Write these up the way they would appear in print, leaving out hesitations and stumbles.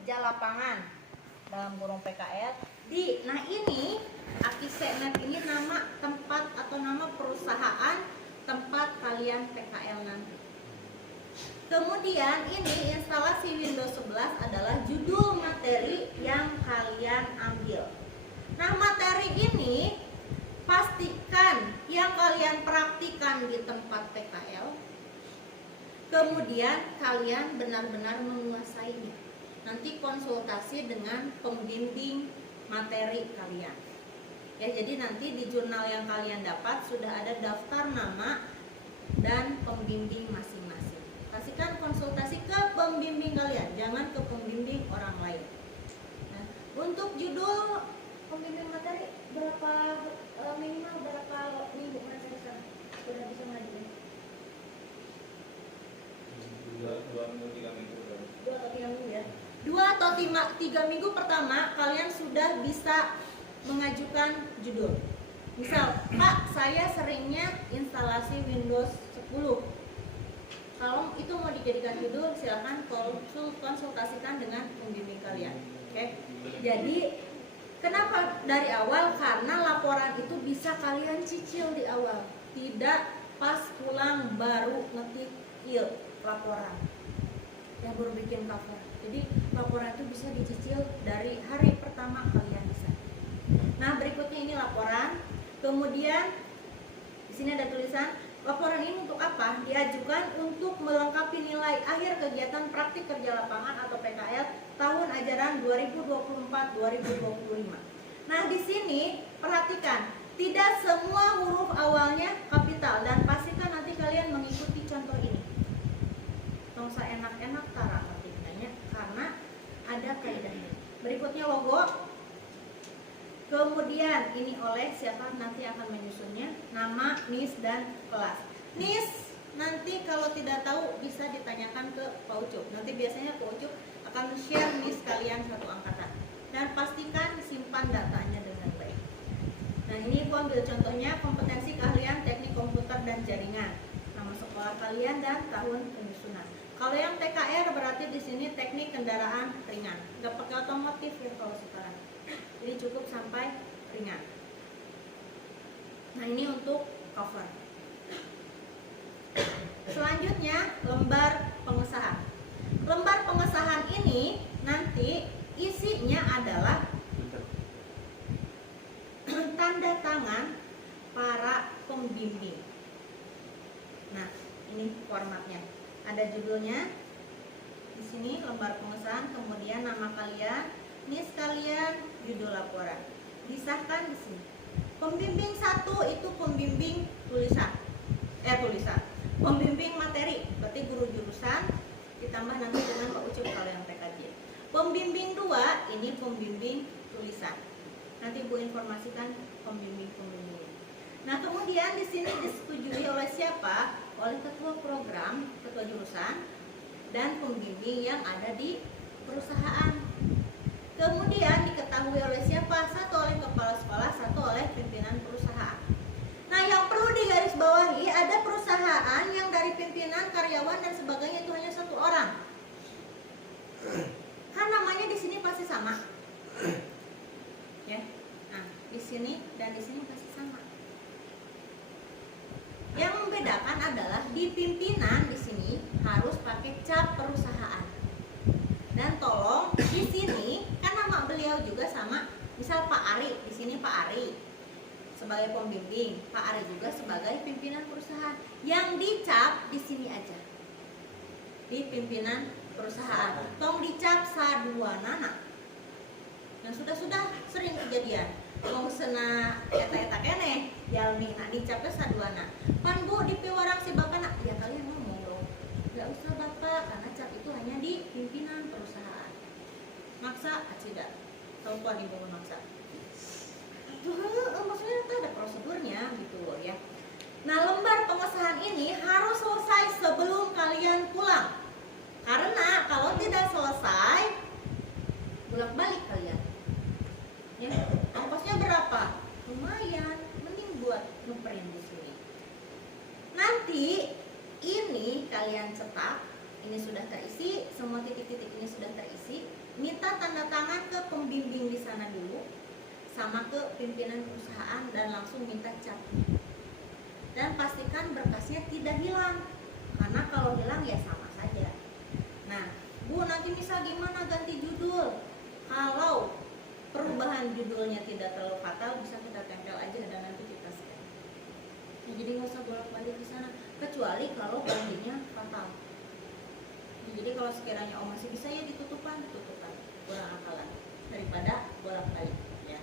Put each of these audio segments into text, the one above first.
kerja lapangan dalam kurung PKL nah ini Akisnet ini nama tempat atau nama perusahaan tempat kalian PKL nanti. Kemudian ini instalasi Windows 11 adalah judul materi yang kalian ambil. Nah, materi ini pastikan yang kalian praktikan di tempat PKL. Kemudian kalian benar-benar menguasainya. Nanti konsultasi dengan pembimbing materi kalian. Ya, jadi nanti di jurnal yang kalian dapat sudah ada daftar nama dan pembimbing masing-masing. Pastikan konsultasi ke pembimbing kalian, jangan ke pembimbing orang lain. Nah, untuk judul pembimbing materi berapa minimal berapa minggu materi sekarang sudah bisa ngajuin? 2 atau 3 minggu. 2 atau 3 minggu ya. 2 atau 3 minggu pertama kalian sudah bisa mengajukan judul. Misal, Pak, saya seringnya instalasi Windows 10. Kalau itu mau dijadikan judul, silakan konsultasikan dengan pembimbing kalian. Oke. Jadi, kenapa dari awal? Karena laporan itu bisa kalian cicil di awal, tidak pas pulang baru ngetik laporan yang baru bikin cover. Jadi laporan itu bisa dicicil dari hari pertama kalian bisa. Nah, berikutnya ini laporan. Kemudian di sini ada tulisan laporan ini untuk apa? Diajukan untuk melengkapi nilai akhir kegiatan praktik kerja lapangan atau PKL tahun ajaran 2024-2025. Nah, di sini perhatikan, tidak semua huruf awalnya kapital dan pastikan nanti kalian mengikuti contoh ini. Tongsa enak-enak tara artinya karena ada kaidahnya. Berikutnya logo. Kemudian ini oleh siapa nanti akan menyusunnya, nama, NIS dan kelas. NIS nanti kalau tidak tahu bisa ditanyakan ke Pak Ucup. Nanti biasanya Pak Ucup akan share NIS kalian satu angkatan. Dan pastikan simpan datanya dengan baik. Nah, ini aku ambil contohnya kompetensi keahlian teknik komputer dan jaringan. Nama sekolah kalian dan tahun penyusunan. Kalau yang TKR berarti di sini teknik kendaraan ringan. Nggak pakai otomotif ya kalau sekarang. Jadi cukup sampai ringan. Nah, ini untuk cover. Selanjutnya lembar pengesahan. Lembar pengesahan ini nanti isinya adalah tanda tangan para pembimbing. Nah, ini formatnya. Ada judulnya. Di sini lembar pengesahan, kemudian nama kalian, NIS kalian, judul laporan. Disahkan di sini. Pembimbing 1 itu pembimbing tulisan. Pembimbing materi, berarti guru jurusan ditambah nanti dengan Pak Ucup kalau yang PKJ. Pembimbing 2 ini pembimbing tulisan. Nanti Bu informasikan pembimbing-pembimbingnya. Nah, kemudian di sini disetujui oleh siapa? Oleh ketua program, ketua jurusan dan pembimbing yang ada di perusahaan. Kemudian diketahui oleh siapa? Satu oleh kepala sekolah, satu oleh pimpinan perusahaan. Nah, yang perlu digarisbawahi ada perusahaan yang dari pimpinan, karyawan dan sebagainya itu hanya 1 orang. Kan namanya di sini pasti sama. Ya. Nah, di sini dan di sini pasti sama. Yang membedakan adalah di pimpinan di sini harus pakai cap perusahaan. Dan tolong di sini kan nama beliau juga sama. Misal Pak Ari, di sini Pak Ari sebagai pembimbing, Pak Ari juga sebagai pimpinan perusahaan. Yang dicap di sini aja. Di pimpinan perusahaan. Tong dicap saduanana. Yang sudah sering kejadian. Mau sena eta kene, jalmi nak dicapnya saduana. Pan Bu di piwarang si bapak nak, ya kalian ngomong dong. Gak usah bapak, karena cap itu hanya di pimpinan perusahaan. Maksa, tidak. Tahuan ibu memaksa. Maksudnya itu ada prosedurnya gitu ya. Nah, lembar pengesahan ini harus selesai sebelum kalian pulang. Karena kalau tidak selesai, bolak-balik kalian. Ya, ongkosnya berapa? Lumayan, mending buat ngeprint di sini. Nanti ini kalian cetak, ini sudah terisi, semua titik-titik ini sudah terisi. Ini tangan ke pembimbing di sana dulu, sama ke pimpinan perusahaan dan langsung minta cat. Dan pastikan berkasnya tidak hilang, karena kalau hilang ya sama saja. Nah, Bu, nanti misal gimana ganti judul? Kalau perubahan judulnya tidak terlalu fatal, bisa kita tempel aja dan nanti kita scan. Ya, jadi nggak usah bolak-balik ke sana, kecuali kalau gantinya fatal. Ya, jadi kalau sekiranya masih bisa ya ditutupan, kurang akalan daripada bolak-balik ya.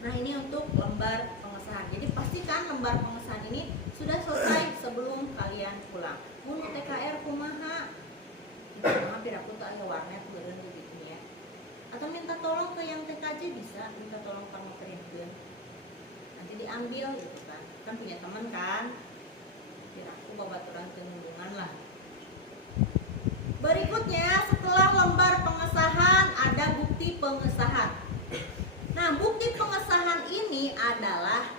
Nah, ini untuk lembar pengesahan. Jadi pastikan lembar pengesahan ini sudah selesai sebelum kalian pulang. Mun TKR kumaha? Hampir aku tak ada warnet beureun begitu ya. Atau minta tolong ke yang TKJ bisa, minta tolong kamu printkeun. Nanti diambil gitu kan. Kan punya teman kan? Kira aku babaturan hubungan lah. Berikutnya, setelah lembar pengesahan ada bukti pengesahan. Nah, bukti pengesahan ini adalah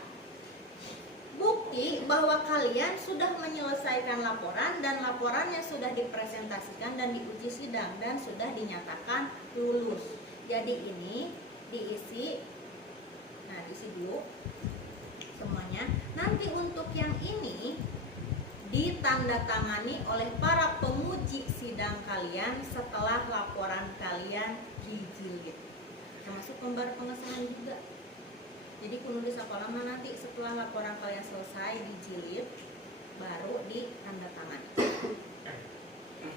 bukti bahwa kalian sudah menyelesaikan laporan dan laporannya sudah dipresentasikan dan diuji sidang dan sudah dinyatakan lulus. Jadi ini diisi, nah diisi dulu semuanya. Nanti untuk yang ini ditandatangani oleh para penguji sidang kalian setelah laporan kalian dijilid, termasuk lembar pengesahan juga. Jadi kudu di sekolah nanti setelah laporan kalian selesai dijilid baru ditandatangani.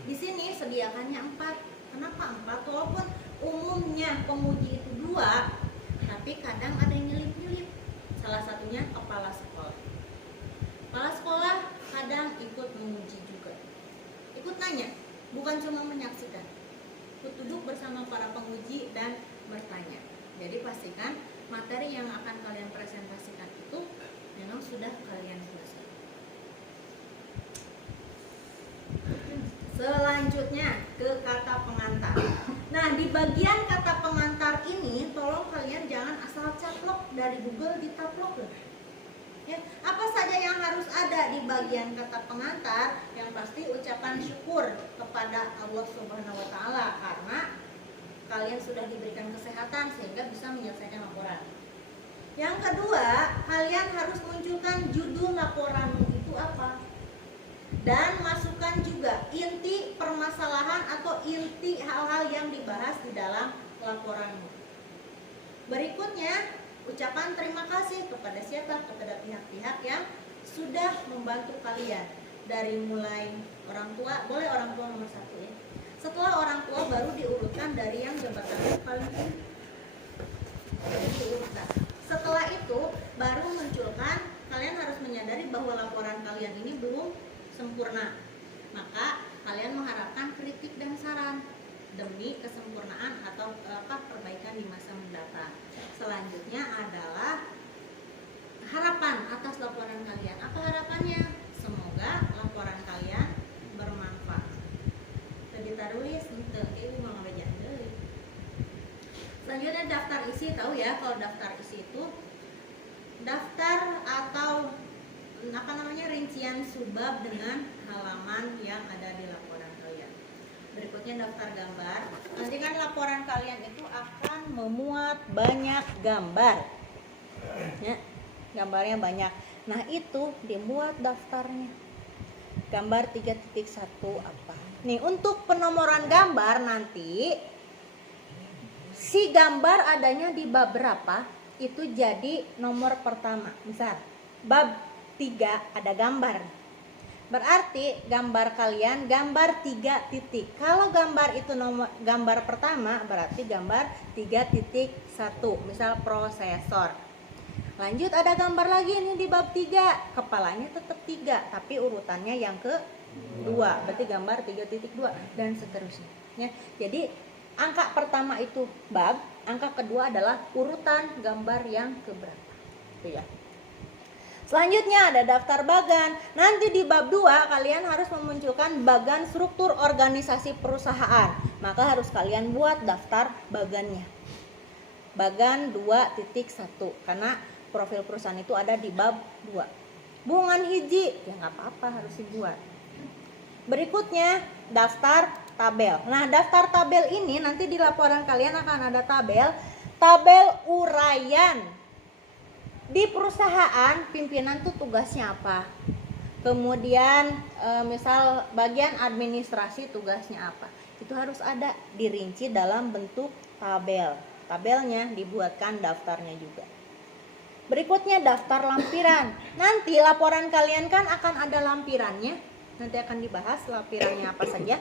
Di sini sediakannya 4. Kenapa 4? Walaupun umumnya penguji itu 2, tapi kadang ada yang nyelip-nyelip. Salah satunya kepala sekolah. Kepala sekolah kadang ikut menguji juga. Ikut nanya, bukan cuma menyaksikan. Ikut duduk bersama para penguji dan bertanya. Jadi pastikan materi yang akan kalian presentasikan itu memang sudah kalian selesai. Selanjutnya ke kata pengantar. Nah, di bagian kata pengantar ini tolong kalian jangan asal caplok dari Google ditaplok loh. Ya, apa saja yang harus ada di bagian kata pengantar? Yang pasti ucapan syukur kepada Allah Subhanahu wa taala karena kalian sudah diberikan kesehatan sehingga bisa menyelesaikan laporan. Yang kedua, kalian harus munculkan judul laporanmu itu apa. Dan masukkan juga inti permasalahan atau inti hal-hal yang dibahas di dalam laporanmu. Berikutnya, ucapan terima kasih kepada siapa? Kepada pihak-pihak yang sudah membantu kalian. Dari mulai orang tua, boleh orang tua nomor 1 ya. Setelah orang tua baru diurutkan dari yang jabatannya paling tinggi. Diurutkan. Setelah itu baru munculkan, kalian harus menyadari bahwa laporan kalian ini belum sempurna. Maka kalian mengharapkan kritik dan saran demi kesempurnaan atau perbaikan di masa mendatang. Selanjutnya adalah harapan atas laporan kalian. Apa harapannya? Semoga laporan kalian bermanfaat. Ditarulis gitu, ibu mau ngajarin dulu. Selanjutnya daftar isi, tahu ya kalau daftar isi itu daftar atau rincian subbab dengan halaman yang ada di laporan kalian. Berikutnya daftar gambar. Nanti kan laporan kalian itu akan memuat banyak gambar. Ya, gambarnya banyak. Nah, itu dibuat daftarnya. Gambar 3.1 apa? Nih, untuk penomoran gambar nanti si gambar adanya di bab berapa itu jadi nomor pertama. Misal bab 3 ada gambar, berarti gambar kalian gambar 3 titik. Kalau gambar itu nomor gambar pertama berarti gambar 3.1, misal prosesor. Lanjut ada gambar lagi ini di bab 3, kepalanya tetap 3 tapi urutannya yang ke 2, berarti gambar 3.2 dan seterusnya ya. Jadi angka pertama itu bab, angka kedua adalah urutan gambar yang keberapa itu ya. Selanjutnya ada daftar bagan. Nanti di bab 2 kalian harus memunculkan bagan struktur organisasi perusahaan. Maka harus kalian buat daftar bagannya. Bagan 2.1 karena profil perusahaan itu ada di bab 2. Bungan hiji ya nggak apa-apa harus dibuat. Berikutnya daftar tabel. Nah, daftar tabel ini nanti di laporan kalian akan ada tabel uraian. Di perusahaan pimpinan tuh tugasnya apa? Kemudian misal bagian administrasi tugasnya apa? Itu harus ada dirinci dalam bentuk tabel. Tabelnya dibuatkan daftarnya juga. Berikutnya daftar lampiran. Nanti laporan kalian kan akan ada lampirannya. Nanti akan dibahas lampirannya apa saja.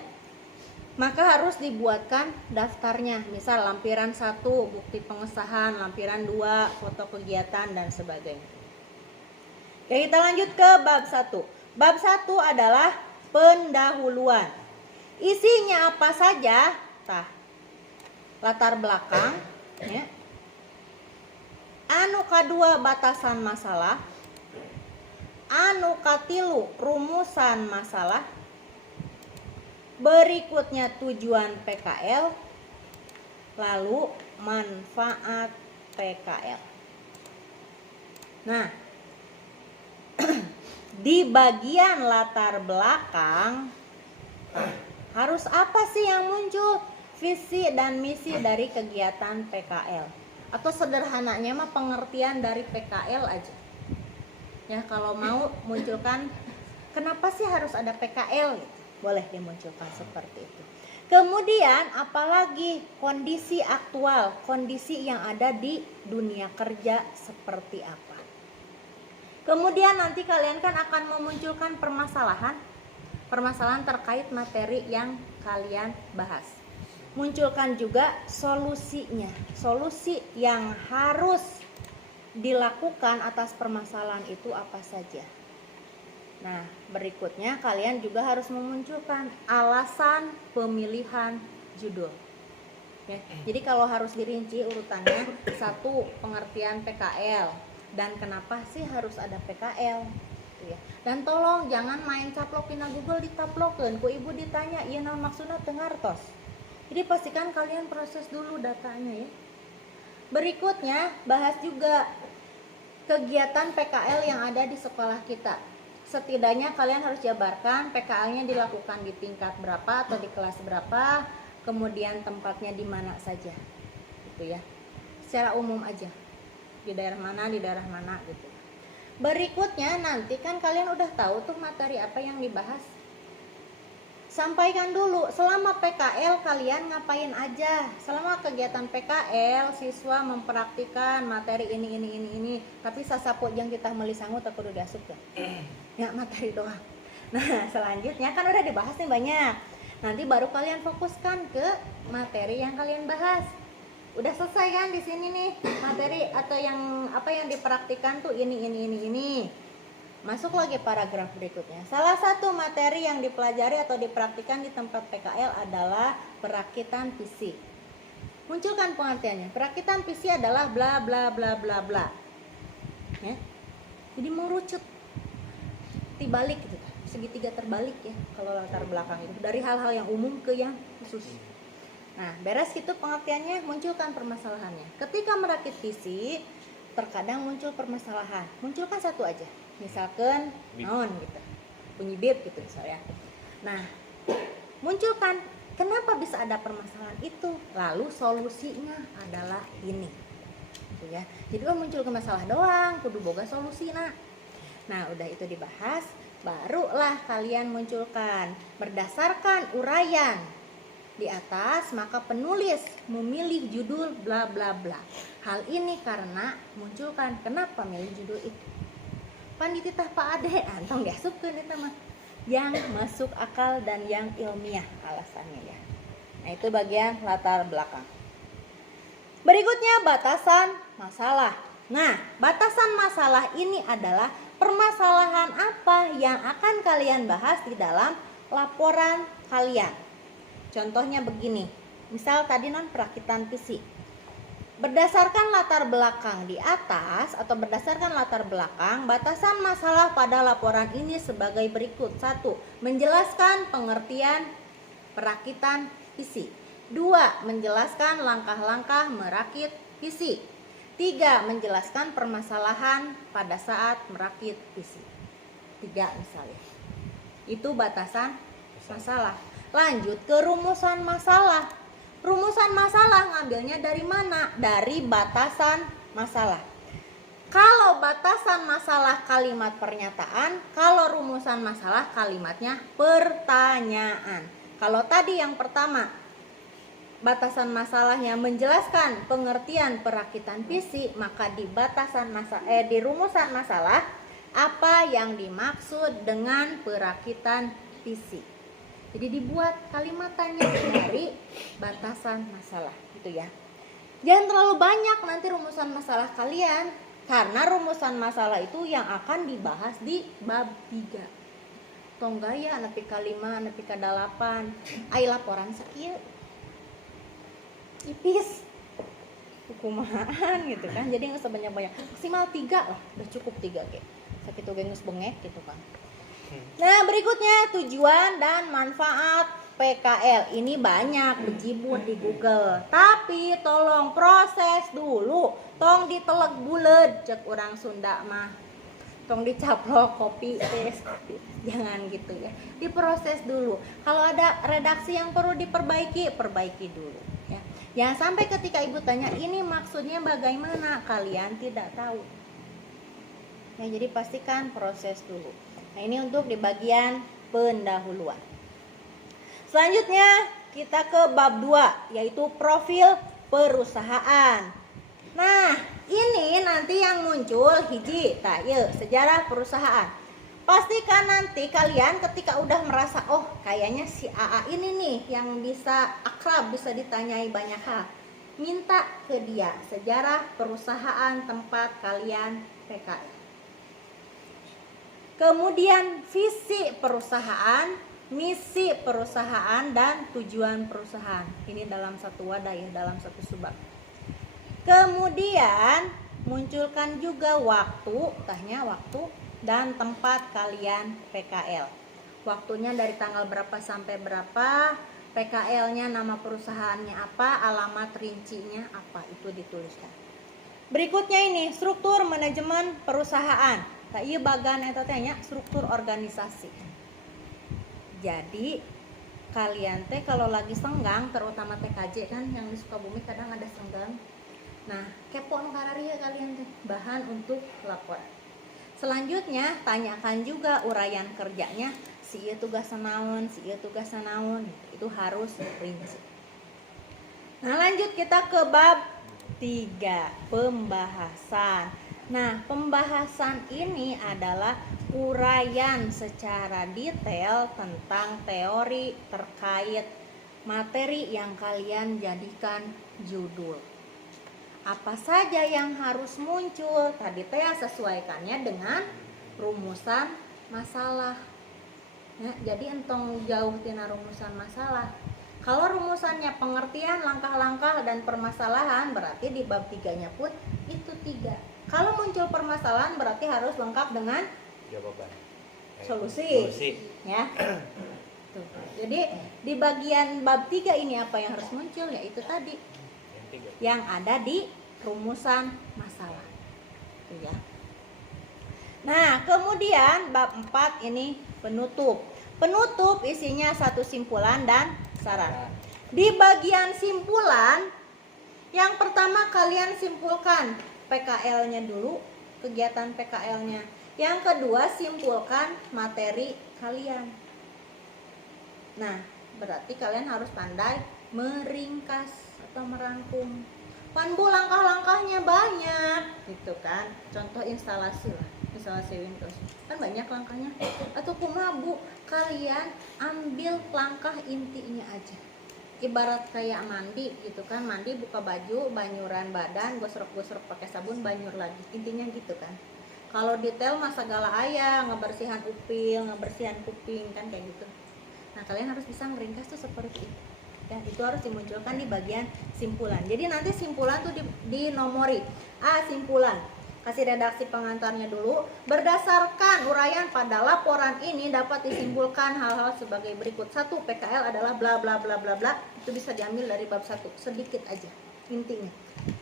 Maka harus dibuatkan daftarnya. Misal lampiran 1 bukti pengesahan, lampiran 2 foto kegiatan dan sebagainya. Oke, kita lanjut ke bab 1. Bab 1 adalah pendahuluan. Isinya apa saja? Latar belakang, ya. Anu kadua batasan masalah. Anu katilu rumusan masalah. Berikutnya tujuan PKL. Lalu manfaat PKL. Nah, di bagian latar belakang harus apa sih yang muncul? Visi dan misi dari kegiatan PKL. Atau sederhananya mah pengertian dari PKL aja. Ya, kalau mau munculkan kenapa sih harus ada PKL gitu. Boleh dimunculkan seperti itu. Kemudian apalagi kondisi aktual, kondisi yang ada di dunia kerja seperti apa. Kemudian nanti kalian kan akan memunculkan permasalahan terkait materi yang kalian bahas. Munculkan juga solusinya, solusi yang harus dilakukan atas permasalahan itu apa saja. Nah, berikutnya kalian juga harus memunculkan alasan pemilihan judul. Ya, jadi kalau harus dirinci urutannya, 1 pengertian PKL dan kenapa sih harus ada PKL. Ya. Dan tolong jangan main caplok pina Google ditaplokeun ku ibu ditanya ieu naon maksudna teu ngartos. Jadi pastikan kalian proses dulu datanya ya. Berikutnya bahas juga kegiatan PKL yang ada di sekolah kita. Setidaknya kalian harus jabarkan PKL-nya dilakukan di tingkat berapa atau di kelas berapa, kemudian tempatnya di mana saja, gitu ya. Secara umum aja, di daerah mana gitu. Berikutnya nanti kan kalian udah tahu tuh materi apa yang dibahas. Sampaikan dulu selama PKL kalian ngapain aja. Selama kegiatan PKL siswa mempraktikkan materi ini. Tapi sasapu yang kita meuli sangu tak kudu diasupkeun. Ya materi doang. Nah, selanjutnya kan udah dibahas nih banyak. Nanti baru kalian fokuskan ke materi yang kalian bahas. Udah selesai kan di sini nih materi atau yang apa yang dipraktikkan tuh ini. Masuk lagi paragraf berikutnya. Salah satu materi yang dipelajari atau dipraktikkan di tempat PKL adalah perakitan PC. Munculkan pengertiannya. Perakitan PC adalah bla bla bla bla bla. Ya. Jadi merucut dibalik gitu. Segitiga terbalik ya kalau latar belakang itu. Dari hal-hal yang umum ke yang khusus. Nah, beres gitu pengertiannya, munculkan permasalahannya. Ketika merakit PC, terkadang muncul permasalahan. Munculkan satu aja. Misalkan naon gitu, bunyi bip gitu misalnya. Nah, munculkan kenapa bisa ada permasalahan itu, lalu solusinya adalah ini, gitu ya. Jadi lo muncul ke masalah doang, kudu boga solusi nah udah itu dibahas, barulah kalian munculkan berdasarkan uraian di atas, maka penulis memilih judul bla bla bla. Hal ini karena munculkan kenapa milih judul itu. Pandititah Pak Ade, antong diasupkeun eta mah. Yang masuk akal dan yang ilmiah alasannya ya. Nah, itu bagian latar belakang. Berikutnya batasan masalah. Nah, batasan masalah ini adalah permasalahan apa yang akan kalian bahas di dalam laporan kalian. Contohnya begini. Misal tadi perakitan PC. Berdasarkan latar belakang di atas atau berdasarkan latar belakang, batasan masalah pada laporan ini sebagai berikut. 1. Menjelaskan pengertian perakitan PC. 2. Menjelaskan langkah-langkah merakit PC. 3. Menjelaskan permasalahan pada saat merakit PC. 3 misalnya. Itu batasan masalah. Lanjut ke rumusan masalah. Rumusan masalah ngambilnya dari mana? Dari batasan masalah. Kalau batasan masalah kalimat pernyataan, kalau rumusan masalah kalimatnya pertanyaan. Kalau tadi yang pertama, batasan masalahnya menjelaskan pengertian perakitan fisik, maka di di rumusan masalah apa yang dimaksud dengan perakitan fisik. Jadi dibuat kalimatannya dari batasan masalah, gitu ya. Jangan terlalu banyak nanti rumusan masalah kalian, karena rumusan masalah itu yang akan dibahas di bab 3. Tong gaya nepi ka 5, nepi ka 8. Ai laporan sakieu. Ipis. Kumahaan gitu kan. Jadi enggak sebanyak-banyak. Maksimal 3 lah, udah cukup 3 ge. Sakitu ge geus bengek gitu kan. Nah, berikutnya tujuan dan manfaat PKL. Ini banyak bejibun di Google. Tapi tolong proses dulu. Tong ditelek bulet cek orang Sunda mah. Tong dicaplok copy paste. Jangan gitu ya. Diproses dulu. Kalau ada redaksi yang perlu diperbaiki, perbaiki dulu ya. Jangan sampai ketika ibu tanya ini maksudnya bagaimana, kalian tidak tahu. Ya, jadi pastikan proses dulu. Nah, ini untuk di bagian pendahuluan. Selanjutnya kita ke bab 2, yaitu profil perusahaan. Nah, ini nanti yang muncul hiji, sejarah perusahaan. Pastikan nanti kalian ketika udah merasa, oh kayaknya si AA ini nih yang bisa akrab, bisa ditanyai banyak hal. Minta ke dia sejarah perusahaan tempat kalian PKL. Kemudian visi perusahaan, misi perusahaan, dan tujuan perusahaan. Ini dalam satu wadah ya, dalam satu subbab. Kemudian munculkan juga waktu dan tempat kalian PKL. Waktunya dari tanggal berapa sampai berapa, PKL-nya nama perusahaannya apa, alamat rincinya apa, itu dituliskan. Berikutnya ini struktur manajemen perusahaan. Tak iya bagan eta teh nya struktur organisasi. Jadi kalian teh kalau lagi senggang, terutama TKJ kan yang di Sukabumi kadang ada senggang. Nah, kepo nu kararieu kalian teh bahan untuk laporan. Selanjutnya tanyakan juga uraian kerjanya, si ieu tugas naon, si ieu tugas naon, itu harus rinci. Nah, lanjut kita ke bab 3, pembahasan. Nah, pembahasan ini adalah uraian secara detail tentang teori terkait materi yang kalian jadikan judul. Apa saja yang harus muncul? Tadi teh sesuaikannya dengan rumusan masalah. Ya, jadi entong jauh tina rumusan masalah. Kalau rumusannya pengertian, langkah-langkah, dan permasalahan, berarti di bab 3-nya pun itu 3. Kalau muncul permasalahan berarti harus lengkap dengan jawaban. Solusi. Ya. Tuh. Jadi di bagian bab 3 ini apa yang harus muncul? Yaitu tadi yang ada di rumusan masalah. Tuh ya. Nah, kemudian bab 4 ini penutup. Penutup isinya satu simpulan dan saran. Di bagian simpulan, yang pertama kalian simpulkan PKL-nya dulu, kegiatan PKL-nya. Yang kedua, simpulkan materi kalian. Nah, berarti kalian harus pandai meringkas atau merangkum. Panbu langkah-langkahnya banyak, gitu kan. Contoh instalasi lah, instalasi Windows. Kan banyak langkahnya. Atau kumaha Bu, kalian ambil langkah intinya aja. Ibarat kayak mandi gitu kan, mandi buka baju, banyuran badan, gosrok-gosrok pakai sabun, banyur lagi, intinya gitu kan. Kalau detail mah segala aya, ngebersihan upil, ngebersihan kuping kan kayak gitu. Nah, kalian harus bisa meringkas tuh seperti itu. Ya, itu harus dimunculkan di bagian simpulan. Jadi nanti simpulan tuh dinomori. Simpulan. Kasih redaksi pengantarnya dulu. Berdasarkan uraian pada laporan ini dapat disimpulkan hal-hal sebagai berikut. 1. PKL adalah bla bla bla bla bla. Itu bisa diambil dari bab 1, sedikit aja intinya.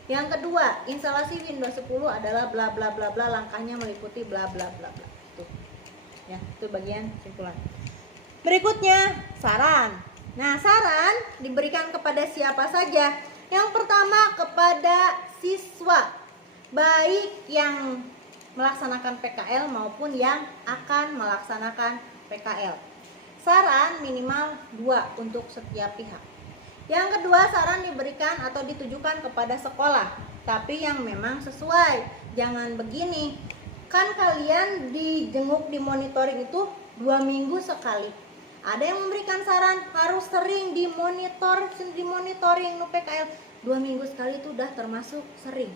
Yang kedua, instalasi Windows 10 adalah bla bla bla bla, langkahnya meliputi bla bla bla bla. Itu. Ya, itu bagian simpulan. Berikutnya, saran. Nah, saran diberikan kepada siapa saja? Yang pertama kepada siswa, baik yang melaksanakan PKL maupun yang akan melaksanakan PKL. Saran minimal 2 untuk setiap pihak. Yang kedua, saran diberikan atau ditujukan kepada sekolah, tapi yang memang sesuai. Jangan begini, kan kalian dijenguk di monitoring itu 2 minggu sekali. Ada yang memberikan saran harus sering dimonitoring nu PKL 2 minggu sekali itu udah termasuk sering.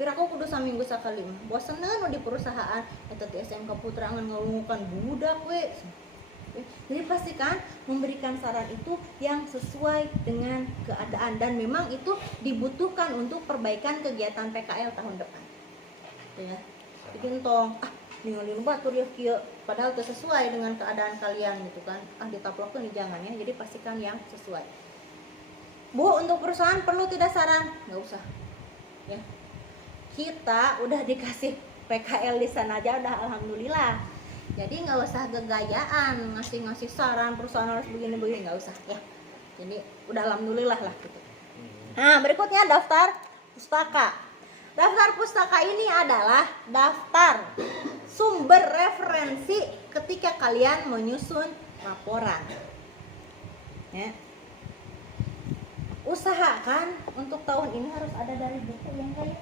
Kira aku kudu saminggu sekali mah. Boseneun di perusahaan eta di SMK Putra ngalungukan budak we. Jadi pastikan memberikan saran itu yang sesuai dengan keadaan dan memang itu dibutuhkan untuk perbaikan kegiatan PKL tahun depan. Ya. Bikin tong ninggalin batur ya kieu padahal itu sesuai dengan keadaan kalian gitu kan. Ditaplokkeun jangan ya. Jadi pastikan yang sesuai. Bu, untuk perusahaan perlu tidak saran? Nggak usah. Ya. Kita udah dikasih PKL di sana aja udah alhamdulillah. Jadi nggak usah gegayaan ngasih saran perusahaan harus begini-begini, nggak usah ya. Jadi udah alhamdulillah lah gitu. Nah, berikutnya daftar pustaka. Daftar pustaka ini adalah daftar sumber referensi ketika kalian menyusun laporan. Ya. Usahakan untuk tahun ini harus ada dari buku yang kayak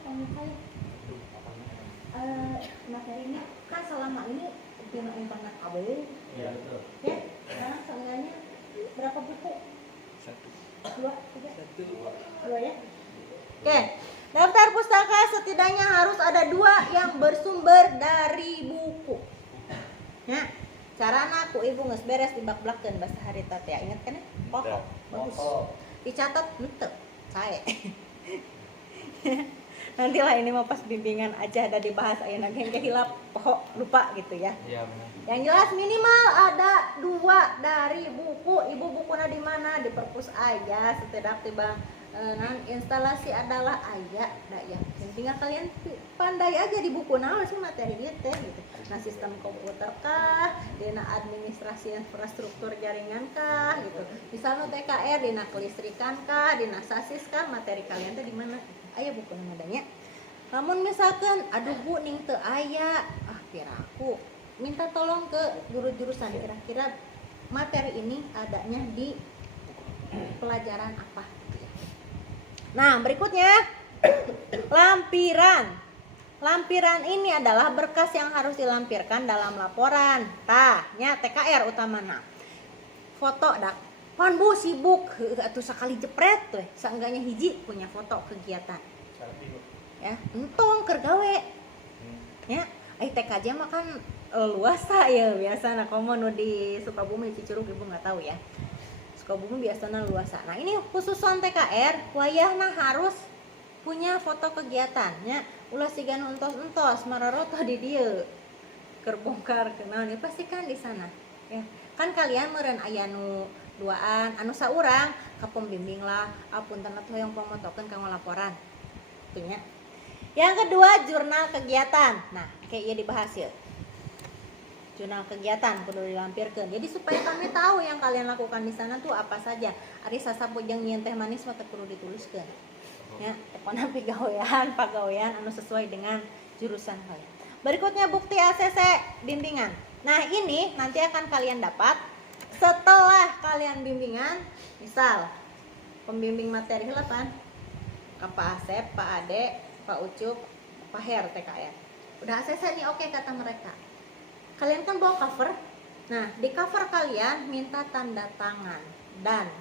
materi ini kan selama ini bina internet kabel. Iya betul. Ya, sekarang seenggaknya berapa buku? 1, 2, 3? 1, 2 ya. Oke, daftar pustaka setidaknya harus ada 2 yang bersumber dari buku. Ya, carana ku ibu geus beres dibak-blakeun bahasa harita teh. Ingat kan ya? Pokok. Bagus. Dicatat henteu sae. Nantilah ini mau pas bimbingan aja ada dibahas ayeuna ge hilap pokok lupa gitu ya. Iya benar. Yang jelas minimal ada 2 dari buku. Ibu bukunya di mana? Di perpus aya setedak tibang instalasi adalah aya da ya. Tinggal kalian pandai aja di buku naon sih materi ieu teh gitu. Nah, sistem komputer kah, dina administrasi infrastruktur jaringan kah gitu. Misalnya TKR dina kelistrikan kah, dina sasis kah, materi kalian teh di mana? Aya buku namanya. Namun misalkan aduh Bu ning teu aya, kira aku minta tolong ke guru jurusan kira-kira materi ini adanya di pelajaran apa. Nah, berikutnya lampiran. Lampiran ini adalah berkas yang harus dilampirkan dalam laporan. Nya TKR utamana. Foto dak. Pan Bu sibuk atuh sakali jepret tuh, seenggaknya hiji punya foto kegiatan. Ya, entong keur gawe. Ya, TKJ mah kan luasa ya biasana komo nu di Sukabumi Cicurug ibu nggak tahu ya. Sukabumi biasanya luasa. Nah, ini khususan TKR, wayahna harus punya foto kegiatannya. Ulah siga entos-entos mararota di dieu. Keur bongkar kenaon ya pastikan di sana. Ya, kan kalian meureun aya nu duaan anu saurang ka pembimbing lah apunten atuh hoyong pamotokeun kanggo laporan. Tuh nya. Yang kedua, jurnal kegiatan. Nah, kayak ieu dibahas ya. Jurnal kegiatan kudu dilampirkeun. Jadi supaya kami tahu yang kalian lakukan di sana tuh apa saja. Ari sasapu jeung nyieun teh manis mah kudu dituliskeun. Ya, pokona pigawean, pagawean anu sesuai dengan jurusan kalian. Berikutnya bukti ACC bimbingan. Nah, ini nanti akan kalian dapat setelah kalian bimbingan. Misal pembimbing materi hilapan Pak Asep, Pak Ade, Pak Ucup, Pak Her TKR. Udah ACC nih, oke kata mereka. Kalian kan bawa cover. Nah, di cover kalian minta tanda tangan dan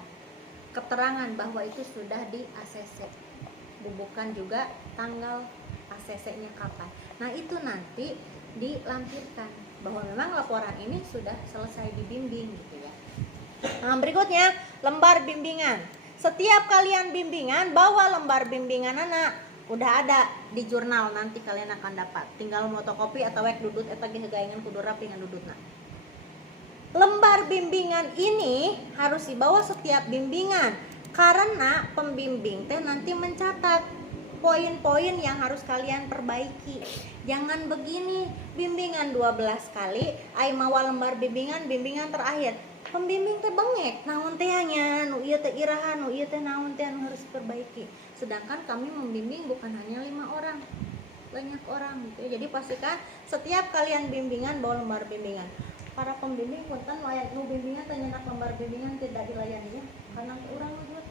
keterangan bahwa itu sudah di ACC. Bubukan juga tanggal ACC-nya kapan. Nah, itu nanti dilampirkan bahwa memang laporan ini sudah selesai dibimbing gitu ya. Nah, berikutnya lembar bimbingan. Setiap kalian bimbingan bawa lembar bimbingan anak. Udah ada di jurnal, nanti kalian akan dapat. Tinggal fotokopi atau wek dudut eta ge hegaengan kudu rapi ngan dudutna. Lembar bimbingan ini harus dibawa setiap bimbingan karena pembimbing teh nanti mencatat poin-poin yang harus kalian perbaiki. Jangan begini, bimbingan 12 kali, ai mawa lembar bimbingan terakhir. Pembimbing teh bengek, naon teh hanya nu ieu teh irahan, nu ieu teh naon teh anu harus diperbaiki. Sedangkan kami membimbing bukan hanya 5 orang, banyak orang gitu ya. Jadi pastikan setiap kalian bimbingan bawa lembar bimbingan. Para pembimbing punten layak nu bimbingan teh nyenak lembar bimbingan tidak dilayaninya karena urang buat.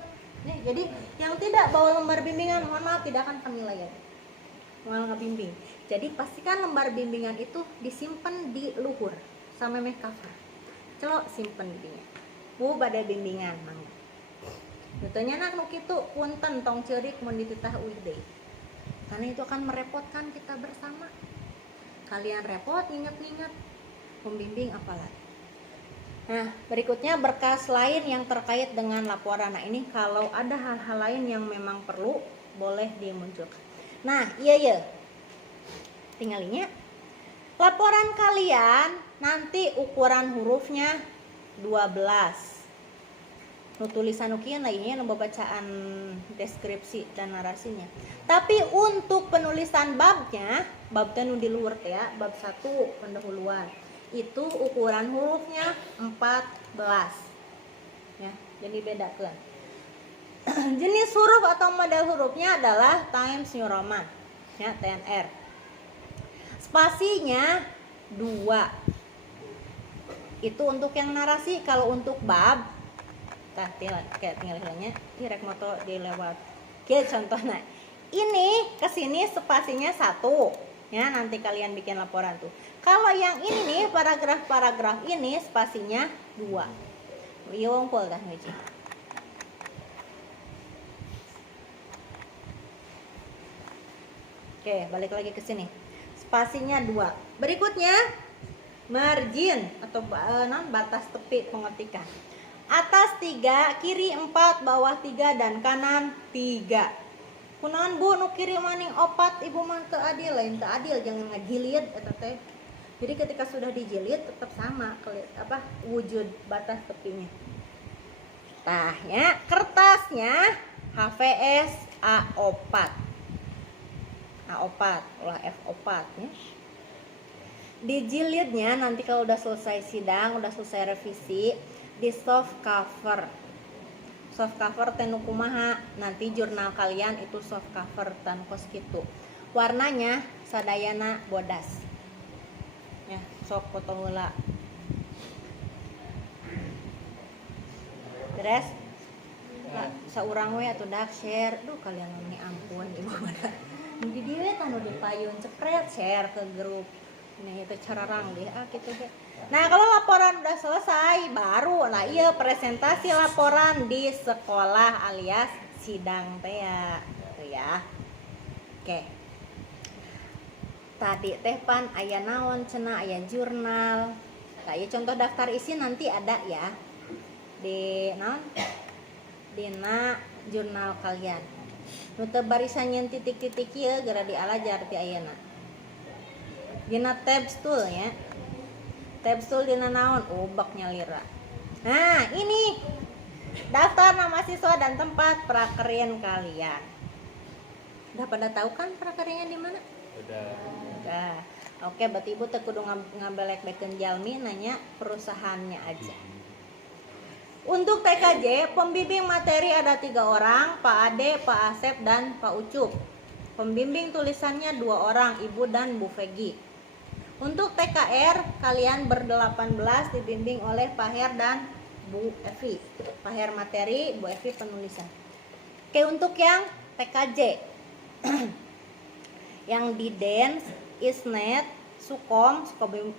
Ya, jadi yang tidak bawa lembar bimbingan mohon maaf tidak akan kami layani. Mohon ngebimbing. Jadi pastikan lembar bimbingan itu disimpan di luhur sama meh cover. Celok simpen dinya. Bu bade bimbingan mangga. Betulnya nak nu kitu punten tong ceurik mun dititah uih deui. Karena itu akan merepotkan kita bersama. Kalian repot nginget-nginget pembimbing apalagi. Nah, berikutnya berkas lain yang terkait dengan laporan. Nah, ini kalau ada hal-hal lain yang memang perlu boleh dimunculkan. Nah, iya. Tinggalnya laporan kalian nanti ukuran hurufnya 12. Nu tulisan nu kieu lainnya nu bacaan deskripsi dan narasinya. Tapi untuk penulisan babnya, bab teh nu di luhur teh ya, bab 1 pendahuluan. Itu ukuran hurufnya 14. Ya, jadi bedakeun. Jenis huruf atau model hurufnya adalah Times New Roman, ya, TNR. Spasinya 2. Itu untuk yang narasi. Kalau untuk bab tinggal hilangnya direk moto dilewat. Oke, contohnya ini kesini spasinya 1 ya, nanti kalian bikin laporan tuh. Kalau yang ini nih paragraf ini spasinya 2. Ieu wongkul dah hiji. Oke, balik lagi ke sini. Spasinya 2. Berikutnya margin atau batas tepi pengetikan. Atas 3, kiri 4, bawah 3 dan kanan 3. Kunaon Bu nu kiri maning 4, Ibu mah teu adil, lain teu adil, jangan ngajilid eta teh. Jadi ketika sudah dijilid tetap sama wujud batas tepinya. Tah ya, kertasnya HVS A4. A4 ulah F4 ya. Dijilidnya nanti kalau udah selesai sidang, udah selesai revisi, di soft cover. Soft cover teh nu kumaha? Nanti jurnal kalian itu soft cover tan kos kitu. Warnanya sadayana bodas. Ya, sok foto heula. Beres? Saurang we atuh dak share. Duh kalian ini ampun ibu mana. Di dieu anu dipayun cepret share ke grup. Nah itu cararang deh gitu deh. Nah kalau laporan udah selesai baru iya presentasi laporan di sekolah alias sidang teh ya gitu ya. Oke. Tadi teh pan aya naon cenah aya jurnal. Kayak contoh daftar isi nanti ada ya di naon dina jurnal kalian. Nu teu barisan nyeun titik-titik ieu geura dialajar ti ayeuna. Dina tabs tool ya. Tabs tool dina naon? Bak nyalira. Nah, ini daftar nama siswa dan tempat prakeryan kalian. Udah pada tahu kan prakeryanya di mana? Udah. Oke, berarti Ibu teu kudu ngabelek-bekeun jalmi nanya perusahaannya aja. Untuk TKJ, pembimbing materi ada 3 orang, Pak Ade, Pak Asep, dan Pak Ucup. Pembimbing tulisannya 2 orang, Ibu dan Bu Fegi. Untuk TKR, kalian ber-18 dibimbing oleh Pak Her dan Bu Evi. Pak Her materi, Bu Evi penulisan. Oke, untuk yang TKJ, yang di Dance, Isnet, Sukom,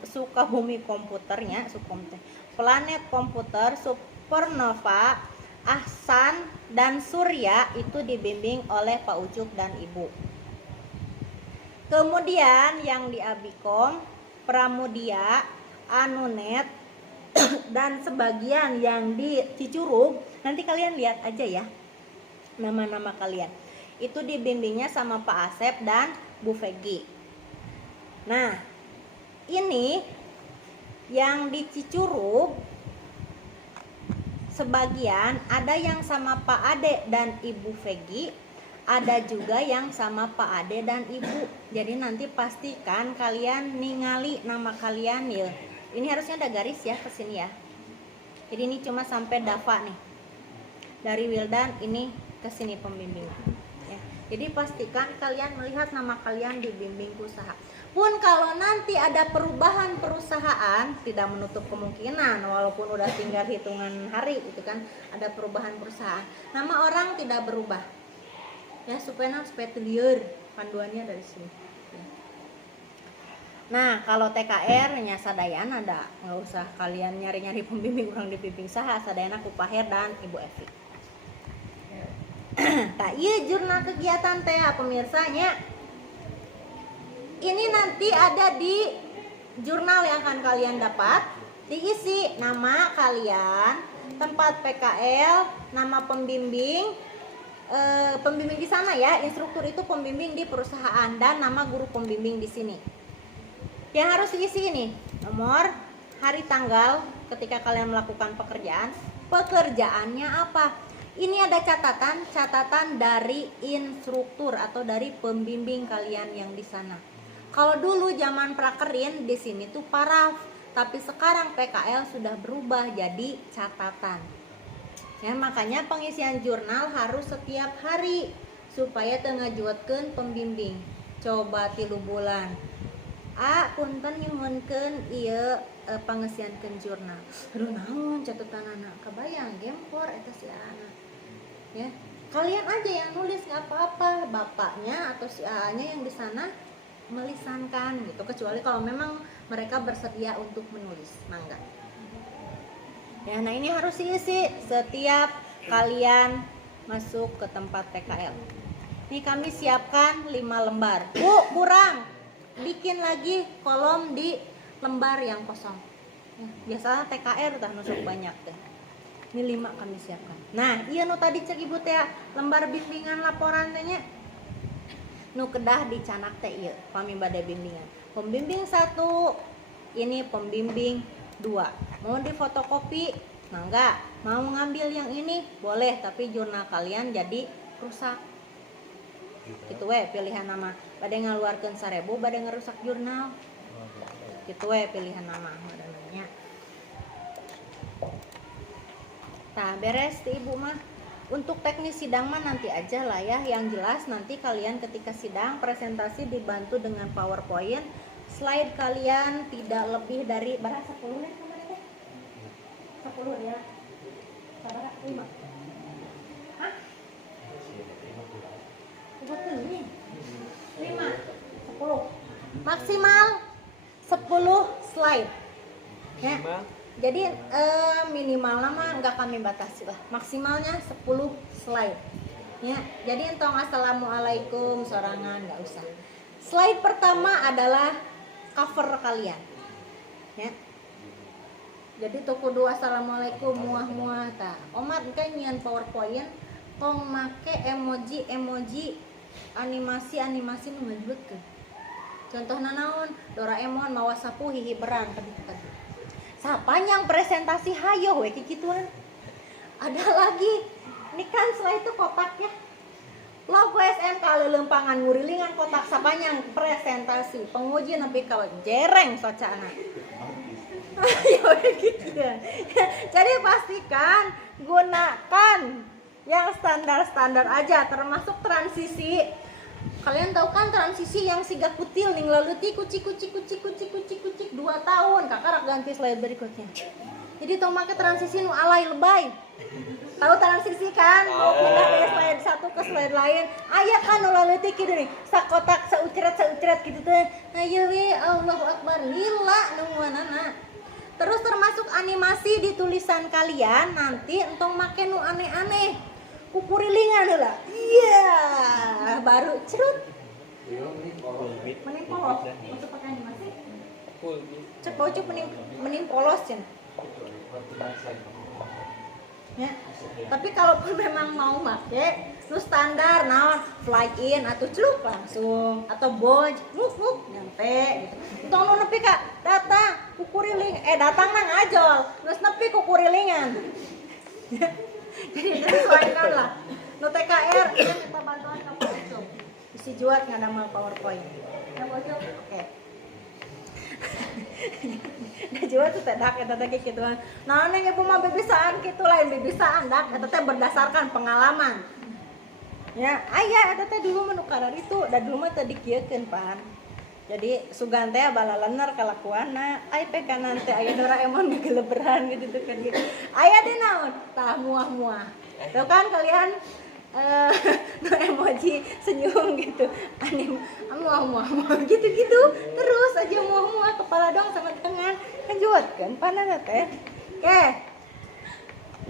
Sukabumi komputernya, Sukom teh, Planet Komputer, Supernova, Ahsan dan Surya itu dibimbing oleh Pak Ucup dan Ibu. Kemudian yang di Abikom, Pramudia, Anunet dan sebagian yang di Cicurug, nanti kalian lihat aja ya nama-nama kalian. Itu dibimbingnya sama Pak Asep dan Bu Fegi. Nah, ini yang di Cicurug sebagian ada yang sama Pak Ade dan Ibu Fegi, ada juga yang sama Pak Ade dan Ibu. Jadi nanti pastikan kalian ningali nama kalian ya. Ini harusnya ada garis ya ke sini ya. Jadi ini cuma sampai Dava nih. Dari Wildan ini ke sini pembimbing. Ya. Jadi pastikan kalian melihat nama kalian di bimbing usaha. Pun kalau nanti ada perubahan perusahaan, tidak menutup kemungkinan walaupun udah tinggal hitungan hari itu kan, ada perubahan perusahaan. Nama orang tidak berubah. Ya, supaya liur panduannya dari sini. Ya. Nah, kalau TKR nya sadayan ada, nggak usah kalian nyari-nyari pembimbing orang di bimbing saha, sadayana Kupaher dan Ibu Evi. Nah, iya jurnal kegiatan teh pemirsanya. Ini nanti ada di jurnal yang akan kalian dapat, diisi nama kalian, tempat PKL, nama pembimbing, pembimbing di sana ya, instruktur itu pembimbing di perusahaan dan nama guru pembimbing di sini. Yang harus diisi ini nomor, hari, tanggal ketika kalian melakukan pekerjaan, pekerjaannya apa. Ini ada catatan dari instruktur atau dari pembimbing kalian yang di sana. Kalau dulu zaman prakerin di sini tuh paraf, tapi sekarang PKL sudah berubah jadi catatan. Ya, makanya pengisian jurnal harus setiap hari supaya tengajuatkeun pembimbing. Coba 3 bulan. Punten nyuhunkeun ieu pangesiankeun jurnal. Aduh naon catatanana? Kebayang gempor eta si anak. Ya, kalian aja yang nulis nggak apa-apa, bapaknya atau si A-nya yang di sana melisankan gitu, kecuali kalau memang mereka bersedia untuk menulis, mangga. Ya, nah ini harus diisi setiap kalian masuk ke tempat PKL. Ini kami siapkan 5 lembar. Kurang. Bikin lagi kolom di lembar yang kosong. Ya, biasanya TKR udah nusuk banyak deh. Ini 5 kami siapkan. Nah, iya nu tadi cek Ibu teh lembar bimbingan laporan tehnya. Nu kedah dicanak teh ieu pami bade bimbingan. Pembimbing 1, ini pembimbing 2. Mau difotokopi? Mangga. Mau ngambil yang ini? Boleh, tapi jurnal kalian jadi rusak. Gitu we pilihan nama. Bade ngaluarkeun 1000, bade ngerusak jurnal. Gitu we pilihan nama modelnya. Nah, beres ti Ibu mah. Untuk teknis sidang mah nanti aja lah ya. Yang jelas nanti kalian ketika sidang presentasi dibantu dengan PowerPoint. Slide kalian tidak lebih dari berapa 10 nih kemarin teh? 10 ya. Sabar 5. Hah? 5. 10. Maksimal 10 slide. Ya. Jadi minimal mah nggak kami batasi lah, maksimalnya 10 slide. Ya, jadi entong assalamualaikum sorangan nggak usah. Slide pertama adalah cover kalian. Ya. Jadi toko 2 assalamualaikum muah ta. Omat kan nyian PowerPoint tong make emoji animasi nu ngajutkeun. Contohna naon? Doraemon mawa sapu hihiberan tadi. Sapanjang presentasi hayo we kikituan. Ada lagi. Ini kan slide itu kotaknya. Logo SMK lelempangan ngurilingan kotak sapanjang presentasi. Penguji nepi ka jereng socana. Ya gitu ya. Jadi pastikan gunakan yang standar-standar aja, termasuk transisi. Kalian tahu kan transisi yang siga kutil ning leutik kucik 2 tahun. Kakak rak ganti slide berikutnya. Jadi tong make transisi nu alay lebay. Tahu transisi kan? Mau pindah dari slide satu ke slide lain. Aya kan nu leutik kitu nih. Sakotak saucret gitu teh. Ayo we Allahu Akbar lila nu manana. Terus termasuk animasi di tulisan kalian nanti entong make nu aneh-aneh. Kukurilingan heula. Iya, baru cerut. Mending polos, untuk pakai animasi. Cek bocok mending polos cenah. Ya. Tapi kalaupun memang mau make nu standar naon fly in atau celuk langsung atau boj nguk nyampe gitu. Tong nu nepi ka datang kukuriling datang nang ajol, terus nepi kukurilingan. Jadi sesuaikan lah. Nu TKR kita minta bantuan ke Pojok. Isi juat ngadamal PowerPoint. Ya Pojok. Oke. Da juga tuh dak eta teh kitu. Nah neng ibu mah bebisaan kitu lain bebisaan dak eta teh berdasarkan pengalaman. Ya, aya eta teh dulu mah nu karar itu, da dulu mah teh dikieukeun pan. Jadi sugan teh bala lener kalakuanna, ai pe kanan teh aya Doraemon gegeleberan gitu tuh kan. Aya teh naon? Tah muah-muah. Tuh kan kalian no emoji senyum gitu anime muah-muah gitu-gitu terus aja muah-muah kepala dong sama tangan kan juat kan panas teh. Oke.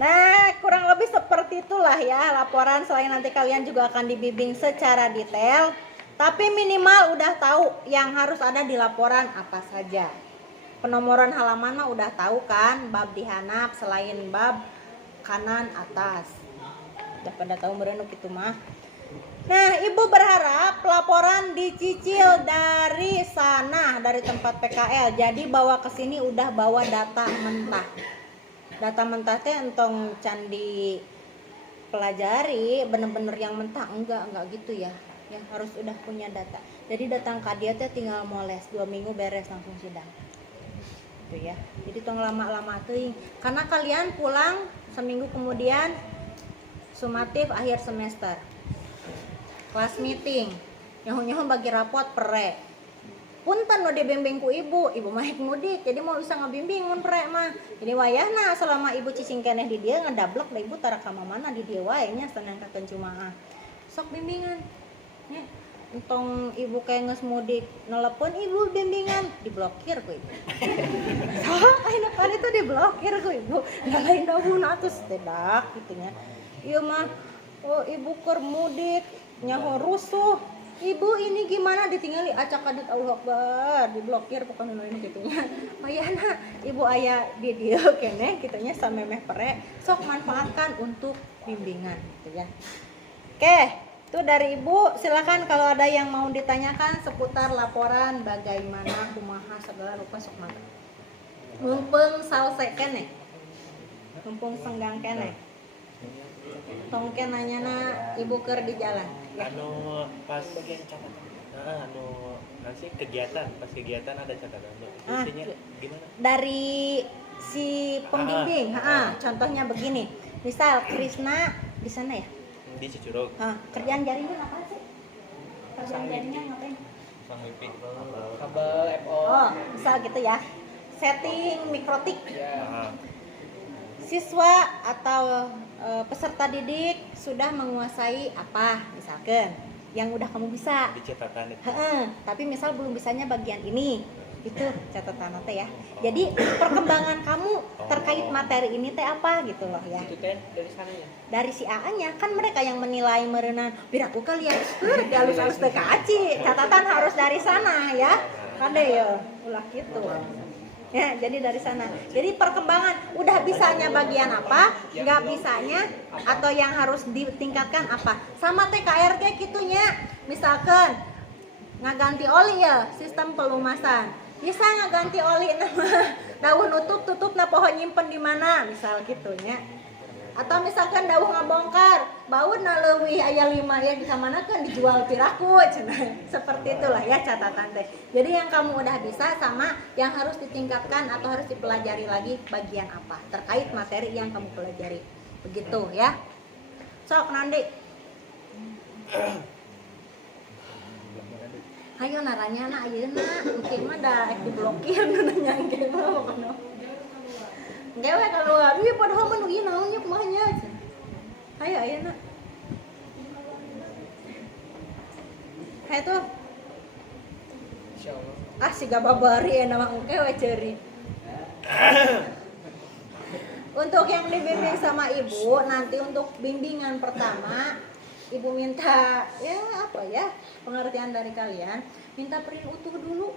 Nah, kurang lebih seperti itulah ya laporan. Selain nanti kalian juga akan dibimbing secara detail, tapi minimal udah tahu yang harus ada di laporan apa saja. Penomoran halaman mah udah tahu kan, bab dihanap selain bab kanan atas. Udah pada tahu merenuk itu mah. Nah, ibu berharap laporan dicicil dari sana, dari tempat PKL. Jadi bawa ke sini udah bawa data mentah. Data mentah teh entong candi pelajari bener-bener yang mentah enggak gitu ya. Yang harus udah punya data. Jadi datang ke dia teh tinggal moles 2 minggu beres langsung sidang. Gitu ya. Jadi tong lama-lama teuing. Karena kalian pulang seminggu kemudian sumatif akhir semester, kelas meeting, nyoho-nyoho bagi rapot pere. Punten no dibimbing ku ibu mah mudik, jadi mau bisa ngebimbing mun pere mah. Jadi wayahna selama ibu cicing keneh di dia ngedablek da ibu tara ka mana di dia wae nya sanangkakeun cumaah. Sok bimbingan. Nya entong ibu kayak geus mudik, nelepon ibu bimbingan, diblokir ku ibu. Sok ayeuna kan itu diblokir ku ibu. Ngalahin dahuna atuh sedak kitu nya. Iya mah, oh ibu keur mudik, nyaho rusuh. Ibu ini gimana ditinggali acak adat Allah Akbar, diblokir pokoknya ini gitunya. Mayana ibu aya di dieu keneh gitunya samemeh pere, sok manfaatkan untuk bimbingan gitu ya. Oke, itu dari ibu. Silakan kalau ada yang mau ditanyakan seputar laporan bagaimana kumaha segala rupa sok mangga. Mumpung salse keneh. Mumpung senggang keneh. Tongke nanyana ibu keur di jalan. Anu pas bagian catatan. Anu nanti kegiatan, pas kegiatan ada catatan. Isinya gimana? Dari si pembimbing, contohnya begini. Misal Krisna di sana ya? Di Cicurug. Kerjaan jaringan apa sih? Kerjaan jaringan ngapain? Sang wifi. Kabel FO. Oh, misal gitu ya. Setting mikrotik. Ya. Siswa atau peserta didik sudah menguasai apa misalkan yang udah kamu bisa Di catatan itu. tapi misal belum bisanya bagian ini itu catatan teh ya. Jadi perkembangan kamu terkait materi ini teh apa gitu loh ya. Itu teh dari sana ya. Dari si AA-nya kan mereka yang menilai merenang biraku kali ya halus-halus teh kaci catatan harus dari sana ya kade ya ulah gitu ya. Jadi dari sana. Jadi perkembangan udah bisanya bagian apa, nggak bisanya atau yang harus ditingkatkan apa. Sama TKRG gitunya. Misalkan ngaganti oli ya, sistem pelumasan. Bisa ngaganti oli nama daun tutup na pohon nyimpen di mana, misal gitunya. Atau misalkan daun ngabongkar, baun na leuwih aya 5 ya di mana kan dijual piraku cenah. Seperti itulah ya catatan teh. Jadi yang kamu udah bisa sama yang harus ditingkatkan atau harus dipelajari lagi bagian apa terkait materi yang kamu pelajari. Begitu ya. Sok Nandi. Hayo naranya na ayeuna, engke mah da diblokir nanya engke mah pokona. Enggak we keluar, iya padahal mah ieu naonnya kumaha nya. Hayo ayeuna. Hayo tuh. Insyaallah. Siga babari nama engke we ceuri. Untuk yang dibimbing sama ibu, nanti untuk bimbingan pertama ibu minta ya apa ya pengertian dari kalian, minta print utuh dulu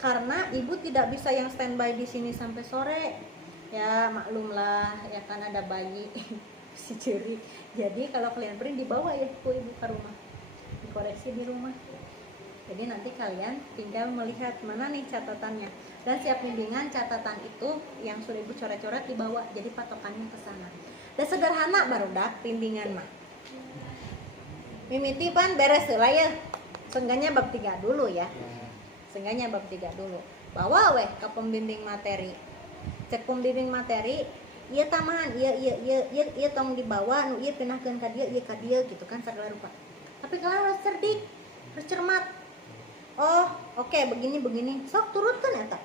karena ibu tidak bisa yang standby di sini sampai sore ya, maklumlah ya kan ada bayi si ceri. Jadi kalau kalian print dibawa ya ku ibu ke rumah, dikoreksi di rumah. Jadi nanti kalian tinggal melihat mana nih catatannya dan siap bimbingan catatan itu yang sudah ibu coret-coret dibawa jadi patokannya ke sana. Dan sederhana barudak bimbingan mah. Mimiti pan beres lah ya. Seenggaknya bab 3 dulu ya. Seenggaknya bab 3 dulu. bawa weh ke pembimbing materi. Cek pembimbing materi, ieu tamahan, ieu tong dibawa, nu ieu pinahkeun ka dieu gitu kan sagala rupa. Tapi kalian harus cerdik, harus cermat. Oh, oke, begini. Sok turutkeun eta.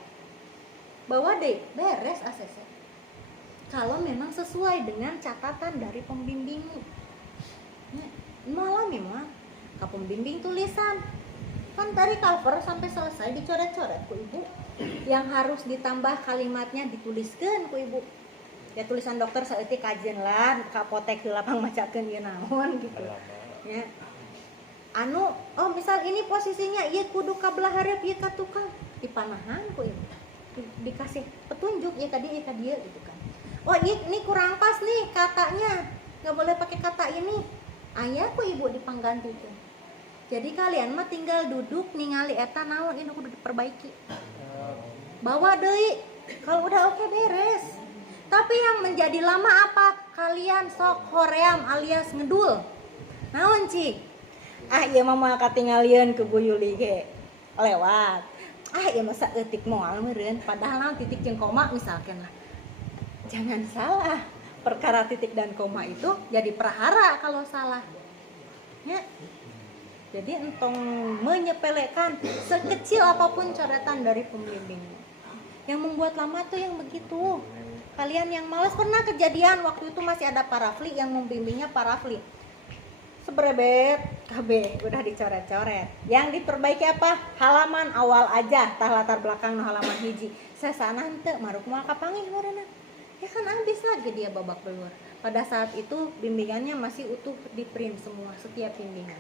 Bawa deh, beres ACC. Kalau memang sesuai dengan catatan dari pembimbingmu. Ya, malah memang ke pembimbing tulisan. Kan dari cover sampai selesai dicoret-coret ku ibu. Yang harus ditambah kalimatnya dituliskan ku ibu. Ya tulisan dokter saeutik kajian lah, ka apotek di lapang macakeun ieu naon gitu. Ya. Misal ini posisinya ieu kudu ka belah hareup ieu ka tukang, dipanahan ku ibu. Dikasih petunjuk ya tadi ka dieu gitu kan. Oh, ini kurang pas nih katanya. Enggak boleh pakai kata ini. Aya ku ibu dipanggantikeun. Jadi kalian mah tinggal duduk ningali eta naon ini kudu diperbaiki. Bawa deui. Kalau udah oke beres. Tapi yang menjadi lama apa? Kalian sok hoream alias ngedul. Naon cik? Ieu mah moal katingalieun ke Bu Yuli ge. Lewat. Ieu masa eutik moal meureun padahal naon titik jeung koma misalkan lah. Jangan salah. Perkara titik dan koma itu jadi perhara kalau salah. Ya. Jadi entong menyepelekan sekecil apapun coretan dari pembimbing. Yang membuat lama tuh yang begitu. Kalian yang malas, pernah kejadian waktu itu masih ada parafli yang membimbingnya parafli. Sebrebet KB udah dicoret-coret. Yang diperbaiki apa? Halaman awal aja, tah latar belakang no halaman hiji. Sesana henteu maruk moal kapangih meureunna. Ya kan habis lagi dia babak belur. Pada saat itu bimbingannya masih utuh di print semua setiap bimbingan.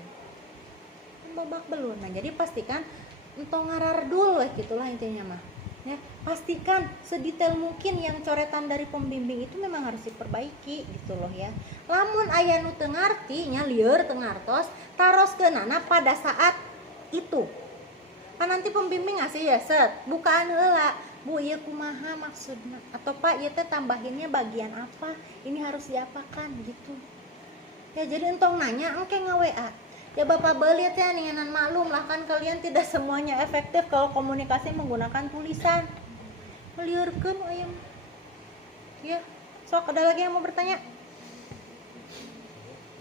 Babak belur. Nah, jadi pastikan entong ngarar dulu gitulah intinya mah. Ya, pastikan sedetail mungkin yang coretan dari pembimbing itu memang harus diperbaiki gitu loh ya. Lamun aya nu teu ngarti nya lieur teu ngartos, taroskeunana pada saat itu. Kan nanti pembimbing ngasih ya set, bukaan heula. Bu, ieu kumaha maksudna? Atau Pak, ieu teh tambahinnya bagian apa? Ini harus diapakan gitu. Ya jadi entong nanya engke nga-WA. Ya Bapak belit ya ninganan maklum lah kan kalian tidak semuanya efektif kalau komunikasi menggunakan tulisan. Meliurkeun ayam. Ya, sok ada lagi yang mau bertanya?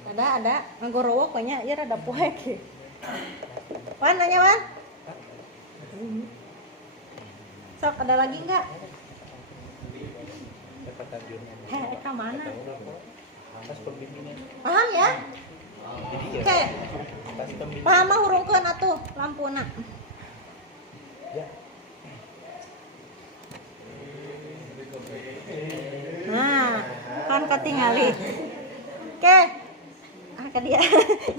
Ada ngagorowok banyak ya rada poek. Wan nanya Wan? Sok ada lagi enggak? Eta mana? Pas pembimbingnya. Paham ya? Oke. Paham mah hurungkeun atuh lampuna. Ya. Nah, kan katingali. Oke. Ka dia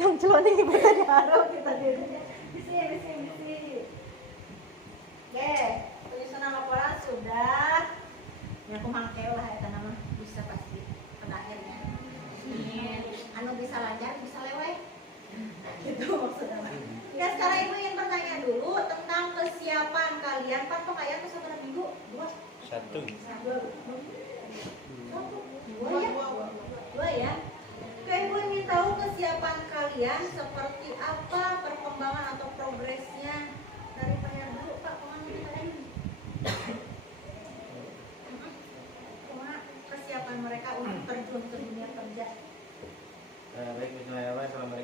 yang celoning ibu tadi haro kita dia. Bisi. Oke, penyusunan laporan sudah. Ya aku mangkel lah eta nama bisa pasti pada akhirnya. Anu bisa lancar, bisa lewat. Gitu maksudnya. Ya sekarang ibu ingin bertanya dulu tentang kesiapan kalian. Patok ayat tuh seberapa minggu? 1. 2 ya. Oke, ibu ingin tahu kesiapan kalian seperti apa perkembangan atau progresnya dari PR dulu Pak. Kemana kita ini? Kesiapan mereka untuk terjun ke dunia kerja. Baik, bismillahirrahmanirrahim. Assalamualaikum